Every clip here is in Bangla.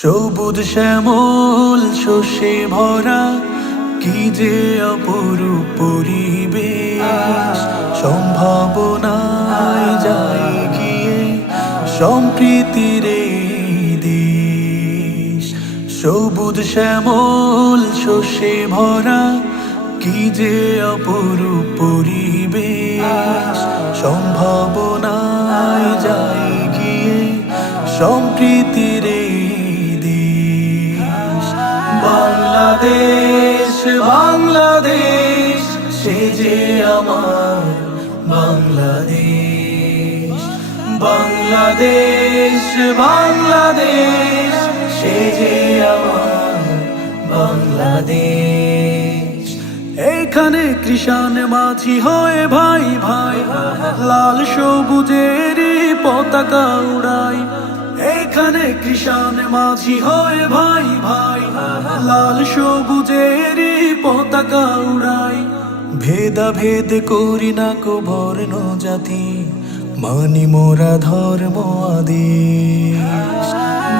সবুজ শ্যামল শস্যে ভরা কি যে অপরূপ পরিবেশ, সম্ভাবনায় যায় গিয়ে সম্প্রীতির এই দেশ। সবুজ শ্যামল শস্যে ভরা কি যে অপরূপ পরিবেশ, সম্ভাবনায় যায় গিয়ে সম্প্রীতির এই দেশ। বাংলাদেশ বাংলাদেশ সে যে আমার বাংলাদেশ, বাংলাদেশ বাংলাদেশ সে যে আমার বাংলাদেশ। এখানে কৃষাণ মাঝি হয়ে ভাই ভাই লাল সবুজের পতাকা উড়াই। এখানে কৃষাণ মাঝি হয়ে ভাই ভাই লাল সবুজের পতাকা উড়াই। ভেদাভেদ করি না কো বর্ণ জাতি, মানি মোরা ধর্ম আদেশ।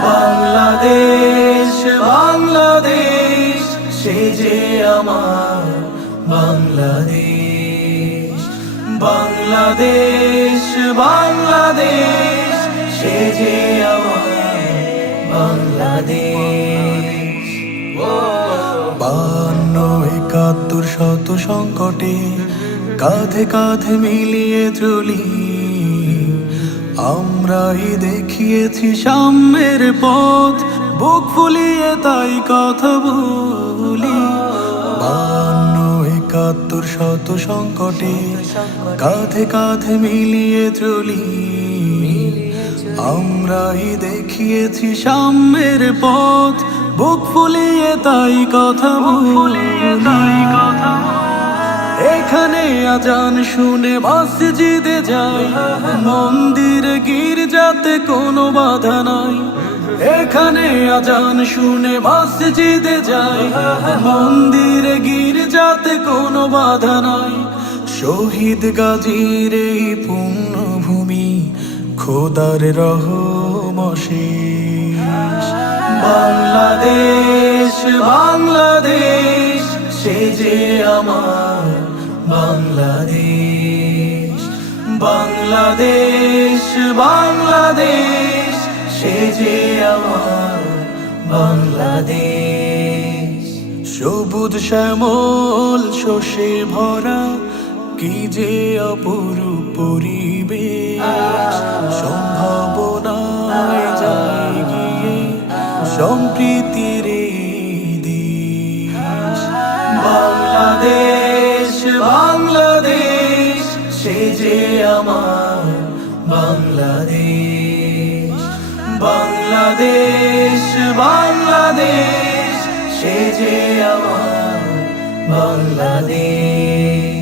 বাংলাদেশ বাংলাদেশ সে যে আমার বাংলাদেশ, বাংলাদেশ বাংলাদেশ সে যে আমার বাংলাদেশ। 52-71 শত সংকটে কাঁধে কাঁধে মিলিয়ে চলি, আমরাই দেখিয়েছি সাম্যের পথ, বুক ফুলিয়ে তাই কথা বলি। 52-71 শত সংকটে কাঁধে কাঁধে মিলিয়ে চলি, আমরাই দেখিয়েছি সাম্যের পথ, বুক ফুলিয়ে তাই কথা বলি। এখানে আজান শুনে মসজিদে যাই, মন্দিরে গির্জাতে কোনো বাধা নাই। এখানে আজান শুনে মসজিদে যাই, মন্দিরে গির্জাতে কোনো বাধা নাই। শহীদ গাজীর এই পুণ্যভূমি, খোদার রহম অশেষ। বাংলাদেশ বাংলাদেশ সে যে আমার বাংলাদেশ, বাংলাদেশ বাংলাদেশ সে যে আমার বাংলাদেশ। সবুজ শ্যামল শস্যে ভরা কি যে অপরূপ পরিবেশ, সম্ভাবনায় যায় গিয়ে সম্প্রীতির এই দেশ। বাংলাদেশ বাংলাদেশ সে যে আমার বাংলাদেশ, বাংলাদেশ বাংলাদেশ সে যে আমার বাংলাদেশ।